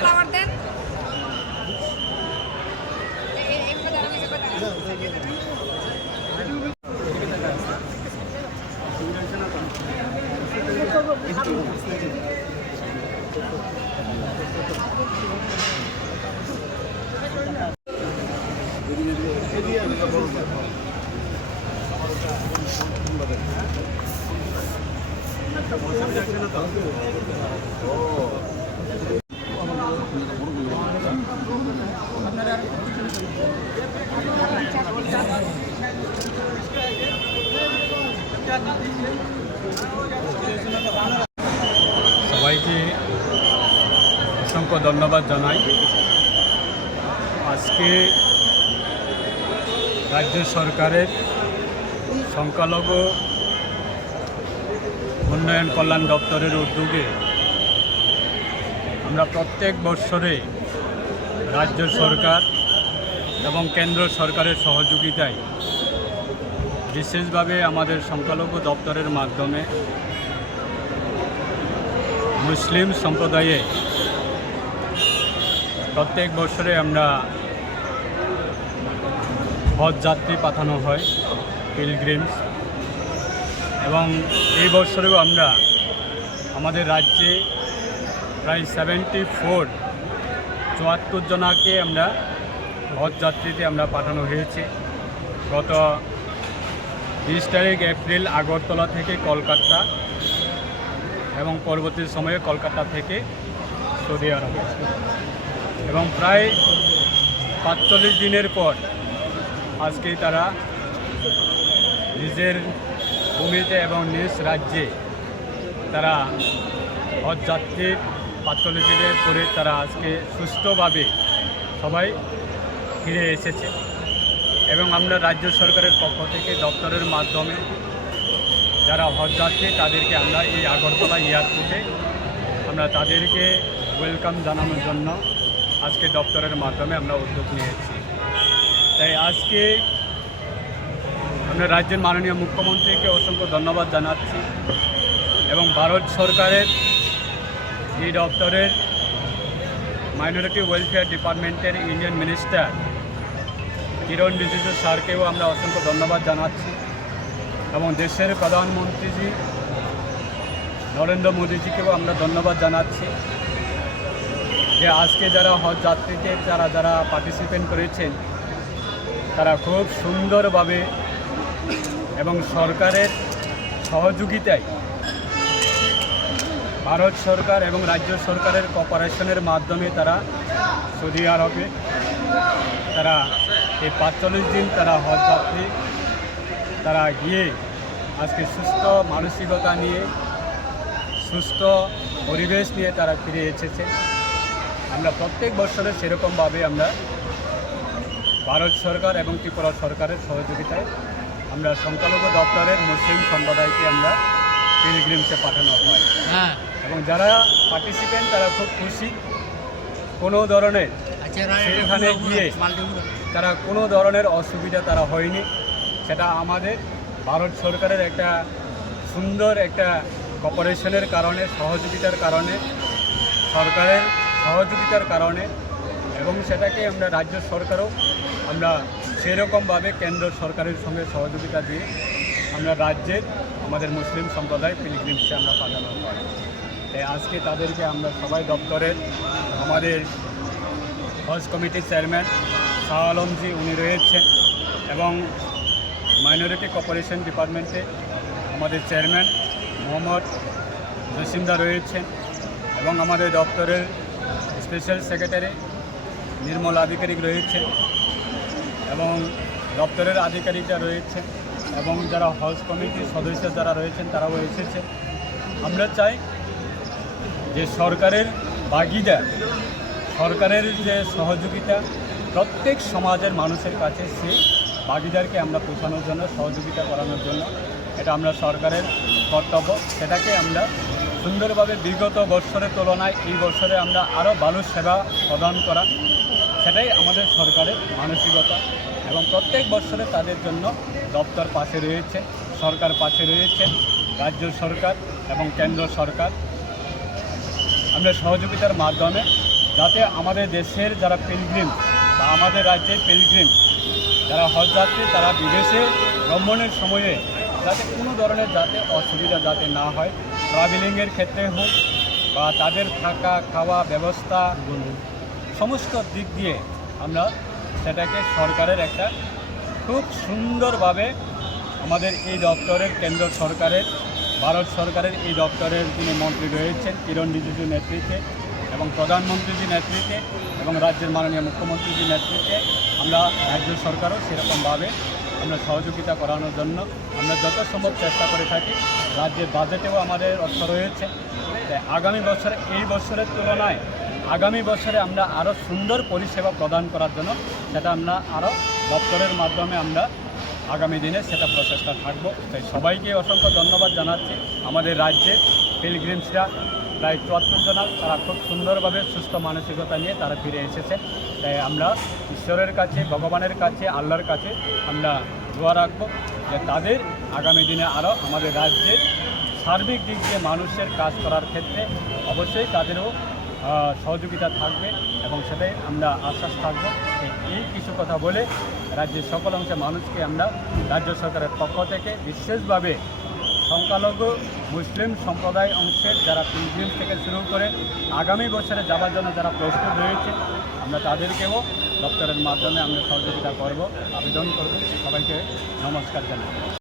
Flower দেন। সবাইকে অসংখ্য ধন্যবাদ জানাই। আজকে রাজ্য সরকারের সংখ্যালঘু উন্নয়ন কল্যাণ দপ্তরের উদ্যোগে আমরা প্রত্যেক বৎসরে রাজ্য সরকার এবং কেন্দ্র সরকারের সহযোগিতায় বিশেষভাবে আমাদের সংখ্যালঘু দপ্তরের মাধ্যমে মুসলিম সম্প্রদায়ে প্রত্যেক বছরে আমরা হজ যাত্রী পাঠানো হয়, পিলগ্রিমস। এবং এই বছরেও আমরা আমাদের রাজ্যে প্রায় 74 জনাকে আমরা হজ যাত্রীতে আমরা পাঠানো হয়েছে। গত 20 তারিখ এপ্রিল আগরতলা থেকে কলকাতা এবং পরবর্তী সময়ে কলকাতা থেকে সৌদি আরব, এবং প্রায় 45 দিনের পর আজকে তারা নিজের ভূমিতে এবং নিজ রাজ্যে তারা হজ যাত্রীর 45 দিনের পরে তারা আজকে সুস্থভাবে সবাই ফিরে এসেছে। এবং আমরা রাজ্য সরকারের পক্ষ থেকে দপ্তরের মাধ্যমে যারা হজ যাত্রী তাদেরকে আমরা এই আগরতলা এয়ারপোর্টে আমরা তাদেরকে ওয়েলকাম জানানোর জন্য আজকে দপ্তরের মাধ্যমে আমরা উদ্যোগ নিয়েছি। তাই আজকে আমরা রাজ্যের মাননীয় মুখ্যমন্ত্রীকে অসংখ্য ধন্যবাদ জানাচ্ছি এবং ভারত সরকারের এই দপ্তরের মাইনরিটি ওয়েলফেয়ার ডিপার্টমেন্টের ইউনিয়ন মিনিস্টার কিরণ রিজিজু স্যারকেও আমরা অসংখ্য ধন্যবাদ জানাচ্ছি এবং দেশের প্রধানমন্ত্রীজি নরেন্দ্র মোদীজিকেও আমরা ধন্যবাদ জানাচ্ছি যে আজকে যারা হজ যাত্রীতে যারা পার্টিসিপেট করেছেন তারা খুব সুন্দরভাবে এবং সরকারের সহযোগিতায় ভারত সরকার এবং রাজ্য সরকারের কোঅপারেশনের মাধ্যমে তারা সৌদি আরবে তারা এই 45 দিন তারা হজ যাত্রী তারা গিয়ে আজকে সুস্থ মানসিকতা নিয়ে সুস্থ পরিবেশ নিয়ে তারা ফিরে এসেছে। আমরা প্রত্যেক বছরে সেরকমভাবে আমরা ভারত সরকার এবং ত্রিপুরা সরকারের সহযোগিতায় আমরা সংখ্যালঘু দপ্তরের মুসলিম সম্প্রদায়কে আমরা পিলগ্রিমসে পাঠানো হয় এবং যারা পার্টিসিপেন্ট তারা খুব খুশি। কোনো ধরনের সেখানে গিয়ে তারা কোনো ধরনের অসুবিধা তারা হয়নি। সেটা আমাদের ভারত সরকারের একটা সুন্দর একটা কোঅপারেশনের কারণে, সহযোগিতার কারণে, সরকারের সহযোগিতার কারণে, এবং সেটাকে আমরা রাজ্য সরকারও আমরা সেরকমভাবে কেন্দ্র সরকারের সঙ্গে সহযোগিতা দিয়ে আমরা রাজ্যের আমাদের মুসলিম সম্প্রদায় পিলগ্রিমসে আমরা পাঠানো হয়। তাই আজকে তাদেরকে আমরা সবাই দপ্তরের আমাদের হজ কমিটির চেয়ারম্যান শাহ আলমজি উনি রয়েছেন, এবং মাইনরিটি কর্পোরেশন ডিপার্টমেন্টে আমাদের চেয়ারম্যান মোহাম্মদ জসিমদা রয়েছেন, এবং আমাদের দপ্তরের স্পেশাল সেক্রেটারি নির্মল আধিকারিক রয়েছেন, এবং দপ্তরের আধিকারিকরা রয়েছেন, এবং যারা হজ কমিটির সদস্য যারা রয়েছেন তারাও এসেছে। আমরা চাই যে সরকারের ভাগিদার, সরকারের যে সহযোগিতা প্রত্যেক সমাজের মানুষের কাছে, সেই ভাগিদারকে আমরা পৌঁছানোর জন্য, সহযোগিতা করানোর জন্য এটা আমরা সরকারের কর্তব্য। সেটাকে আমরা সুন্দরভাবে বিগত বৎসরের তুলনায় এই বছরে আমরা আরও ভালো সেবা প্রদান করা, সেটাই আমাদের সরকারের মানসিকতা। এবং প্রত্যেক বছরে তাদের জন্য দপ্তর পাশে রয়েছে, সরকার পাশে রয়েছে, রাজ্য সরকার এবং কেন্দ্র সরকার। আমরা সহযোগিতার মাধ্যমে যাতে আমাদের দেশের যারা পিলগ্রিম বা আমাদের রাজ্যের পিলগ্রিম যারা হজযাত্রী, তারা বিদেশে ভ্রমণের সময়ে যাতে কোনো ধরনের যাতে অসুবিধা যাতে না হয়, ট্রাভেলিংয়ের ক্ষেত্রে হোক বা তাদের থাকা খাওয়া ব্যবস্থা সমস্ত দিক দিয়ে আমরা সেটাকে সরকারের একটা খুব সুন্দরভাবে আমাদের এই দপ্তরের কেন্দ্র সরকারের, ভারত সরকারের এই দপ্তরের যিনি মন্ত্রী রয়েছেন কিরণ রিজিজুর নেতৃত্বে, এবং প্রধানমন্ত্রীজির নেতৃত্বে, এবং রাজ্যের মাননীয় মুখ্যমন্ত্রীজির নেতৃত্বে আমরা রাজ্য সরকারও সেরকমভাবে আমরা সহযোগিতা করানোর জন্য আমরা যত সম্ভব চেষ্টা করে থাকি। রাজ্যের বাজেটেও আমাদের অর্থ রয়েছে। আগামী বছরে এই বছরের তুলনায় আগামী বছরে আমরা আরও সুন্দর পরিষেবা প্রদান করার জন্য সেটা আমরা আরও দপ্তরের মাধ্যমে আমরা আগামী দিনে সেটা প্রচেষ্টা থাকবো। তাই সবাইকে অসংখ্য ধন্যবাদ জানাচ্ছি। আমাদের রাজ্যের পিলগ্রিমসরা প্রায় 74 জনা, তারা খুব সুন্দরভাবে সুস্থ মানসিকতা নিয়ে তারা ফিরে এসেছে। তাই আমরা ঈশ্বরের কাছে, ভগবানের কাছে, আল্লাহর কাছে আমরা দোয়া রাখবো যে তাদের আগামী দিনে আরও আমাদের রাজ্যের সার্বিক দিক দিয়ে মানুষের কাজ করার ক্ষেত্রে অবশ্যই তাদেরও সহযোগিতা থাকবে, এবং সেটাই আমরা আশ্বাস থাকবো। এই কিছু কথা বলে রাজ্যের সকল অংশের মানুষকে আমরা রাজ্য সরকারের পক্ষ থেকে বিশেষভাবে সংখ্যালঘু মুসলিম সম্প্রদায় অংশের যারা পিলগ্রিম থেকে শুরু করে আগামী বছরে যাওয়ার জন্য যারা প্রস্তুত রয়েছে, আমরা তাদেরকেও দপ্তরের মাধ্যমে আমরা সহযোগিতা করব, আবেদন করব। সবাইকে নমস্কার জানাই।